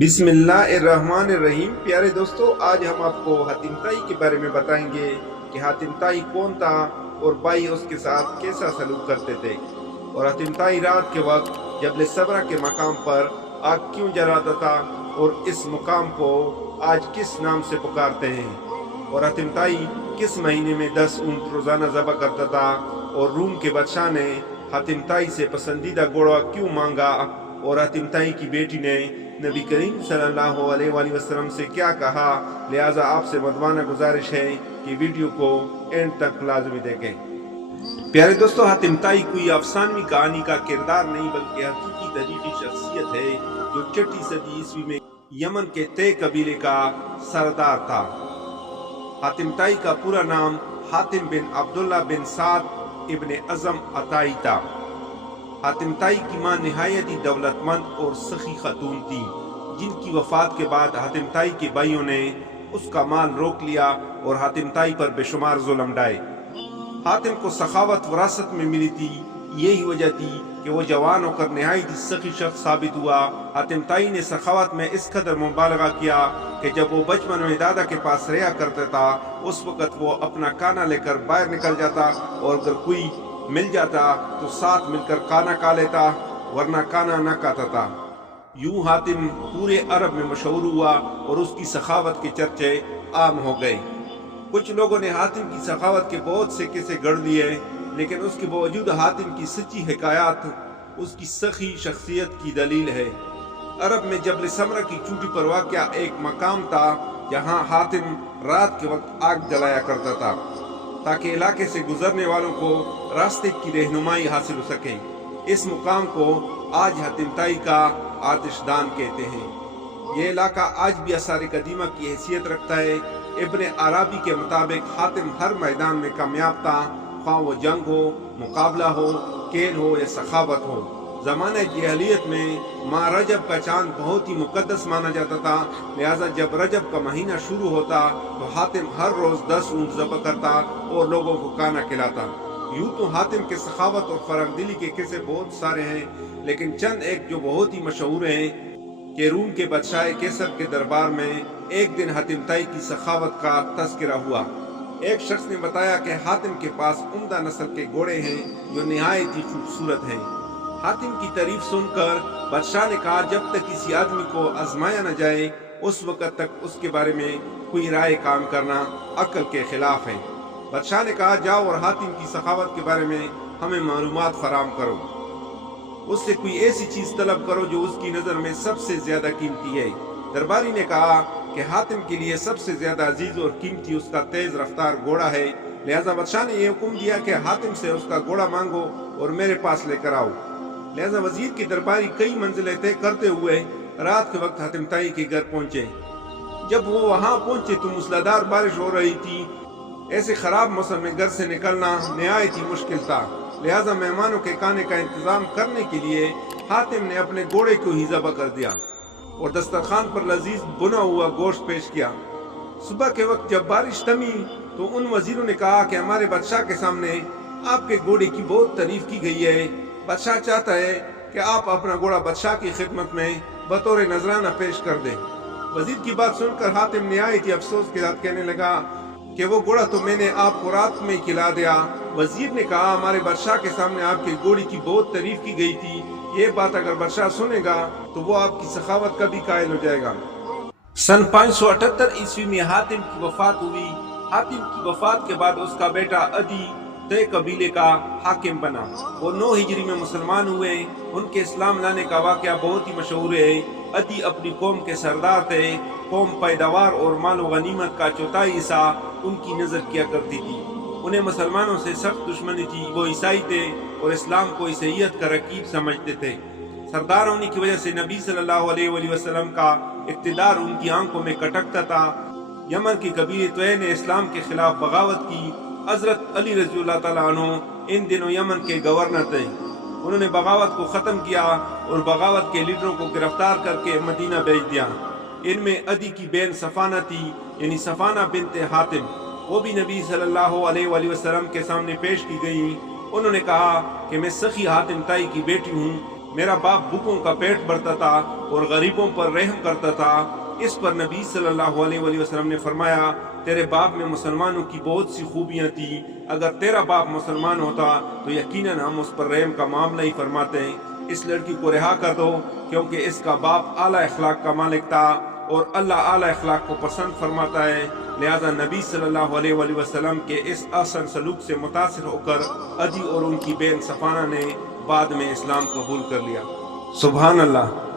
बिस्मिल्लाहिर्रहमानिर्रहीम। प्यारे दोस्तों, आज हम आपको हातिम ताई के बारे में बताएंगे कि हातिम ताई कौन था और भाई उसके साथ कैसा सलूक करते थे, और हातिम ताई रात के वक्त जबल सबरा के मकाम पर आग क्यों जलाता था और इस मुकाम को आज किस नाम से पुकारते हैं, और हातिम ताई किस महीने में 10 ऊँट रोज़ाना ज़बह करता था, और रूम के बादशाह ने हातिम ताई से पसंदीदा घोड़ा क्यों मांगा, और हातिम ताई की बेटी ने नबी करीम सल्लल्लाहु अलैहि वसल्लम से क्या कहा। लिहाजा आपसे मदवाना गुजारिश है कि वीडियो को एंड तक लाजमी देखें। प्यारे दोस्तों, हातिम ताई कोई अफसानवी कहानी का किरदार नहीं बल्कि हकीकी तारीखी शख्सियत है जो 6ठी सदी ईस्वी में यमन के तय कबीले का सरदार था। हातिम ताई का पूरा नाम हातिम बिन अब्दुल्ला बिन साद इब्न अज़म अताई था। हातिम ताई की मां निहायत ही दौलतमंद और सखी खातून थी, जिनकी वफात के बाद हातिम ताई के भाइयों ने उसका माल रोक लिया और हातिम ताई पर बेशुमार जुल्म ढाए। हातिम को सखावत विरासत में मिली थी, यही वजह थी कि वो जवान होकर निहायत ही सखी शख्स साबित हुआ। हातिम ताई ने सखावत में इस कदर मुबालगा किया कि जब वो बचपन में दादा के पास रहा करता था, उस वक़्त वो अपना काना लेकर बाहर निकल जाता, और अगर कोई मिल जाता तो साथ मिलकर काना खा लेता, वरना काना न खाता था। यूं हातिम पूरे अरब में मशहूर हुआ और उसकी सखावत के चर्चे आम हो गए। कुछ लोगों ने हातिम की सखावत के बहुत से किस्से गढ़ दिए, लेकिन उसके बावजूद हातिम की सच्ची हिकायत उसकी सखी शख्सियत की दलील है। अरब में जबल समरा की चोटी पर वाक़या एक मकाम था जहां हातिम रात के वक्त आग जलाया करता था, ताकि इलाके से गुजरने वालों को रास्ते की रहनुमाई हासिल हो सके। इस मुकाम को आज हातिम ताई का आतिशदान कहते हैं। यह इलाका आज भी आसार कदीमा की हैसियत रखता है। इब्न अराबी के मुताबिक हातिम हर मैदान में कामयाब था, ख्वाह वो जंग हो, मुकाबला हो, खेल हो या सखावत हो। ज़माने जहलियत में माह रजब का चांद बहुत ही मुकद्दस माना जाता था, लिहाजा जब रजब का महीना शुरू होता तो हातिम हर रोज़ 10 ऊँट ज़बह करता और लोगों को खाना खिलाता। यूँ तो हातिम के सखावत और फरकदिली के किस्से बहुत सारे हैं, लेकिन चंद एक जो बहुत ही मशहूर हैं कि रूम के बादशाह कैसर के दरबार में एक दिन हातिम ताई की सखावत का तज़किरा हुआ। एक शख्स ने बताया कि हातिम के पास उम्दा नस्ल के घोड़े हैं जो निहायत ही खूबसूरत हैं। हातिम की तारीफ सुनकर बादशाह ने कहा, जब तक किसी आदमी को आजमाया न जाए उस वक़्त तक उसके बारे में कोई राय काम करना अक्ल के खिलाफ है। बादशाह ने कहा, जाओ और हातिम की सखावत के बारे में हमें मालूमात फराम करो, उससे कोई ऐसी चीज़ तलब करो जो उसकी नज़र में सबसे ज़्यादा कीमती है। दरबारी ने कहा कि हातिम के लिए सबसे ज़्यादा अजीज और कीमती उसका तेज़ रफ्तार घोड़ा है। लिहाजा बादशाह ने यह हुक्म दिया कि हातिम से उसका घोड़ा मांगो और मेरे पास लेकर आओ। लिहाजा वजीर के दरबारी कई मंजिलें तय करते हुए रात के वक्त हातिम ताई के घर पहुंचे। जब वो वहां पहुंचे तो मूसलाधार बारिश हो रही थी। ऐसे खराब मौसम में घर से निकलना निहायत ही मुश्किल था। लिहाजा मेहमानों के खाने का इंतजाम करने के लिए हातिम ने अपने घोड़े को ही ज़बह कर दिया और दस्तरखान पर लजीज बुना हुआ गोश्त पेश किया। सुबह के वक्त जब बारिश थमी तो उन वजीरों ने कहा कि हमारे बादशाह के सामने आपके घोड़े की बहुत तारीफ की गई है। बादशाह चाहता है कि आप अपना घोड़ा बादशाह की खिदमत में बतौर नजराना पेश कर दें। वजीर की बात सुनकर हातिम निहायत ही अफसोस के साथ कहने लगा कि वो घोड़ा तो मैंने आपको रात में ही खिला दिया। वजीर ने कहा, हमारे बादशाह के सामने आपके घोड़े की बहुत तारीफ की गई थी, ये बात अगर बादशाह सुनेगा तो वो आपकी सखावत का भी कायल हो जाएगा। सन 578 ईस्वी में हातिम की वफात हुई। हातिम की वफात के बाद उसका बेटा अदी तय कबीले का हाकिम बना। वो 9 हिजरी में मुसलमान हुए। उनके इस्लाम लाने का वाक़या बहुत ही मशहूर है। अदी अपनी कौम के सरदार थे। कौम पैदावार और माल व गनीमत का चौथाई हिस्सा उनकी नज़र किया करती थी। उन्हें मुसलमानों से सख्त दुश्मनी थी। वो ईसाई थे और इस्लाम को ईसाईयत का रकीब समझते थे। सरदार होने की वजह से नबी सल्लल्लाहु अलैहि वसल्लम का इक़्तिदार उनकी आंखों में कटकता था। यमन के कबीले तोय ने इस्लाम के खिलाफ बगावत की। हज़रत अली रज़ियल्लाहु ताला अन्हु इन दिनों यमन के गवर्नर थे। उन्होंने बगावत को ख़त्म किया और बगावत के लीडरों को गिरफ्तार करके मदीना भेज दिया। इनमें अदी की बहन सफाना थी, यानी सफाना बिनते हातिम। वो भी नबी सल्लल्लाहु अलैहि वसल्लम के सामने पेश की गई। उन्होंने कहा कि मैं सखी हातिम ताई की बेटी हूँ। میرا باپ بھوکوں کا پیٹ بھرتا تھا اور غریبوں پر رحم کرتا تھا۔ اس پر نبی صلی اللہ علیہ وآلہ وسلم نے فرمایا تیرے باپ میں مسلمانوں کی بہت سی خوبیاں تھیں، اگر تیرا باپ مسلمان ہوتا تو یقیناً ہم اس پر رحم کا معاملہ ہی فرماتے۔ اس لڑکی کو رہا کر دو کیونکہ اس کا باپ اعلیٰ اخلاق کا مالک تھا اور اللہ اعلیٰ اخلاق کو پسند فرماتا ہے، لہذا نبی صلی اللہ علیہ وآلہ وسلم کے اس احسن سلوک سے متاثر ہو کر عدی اور ان کی بہن صفانہ نے بعد میں اسلام قبول کر لیا۔ سبحان اللہ۔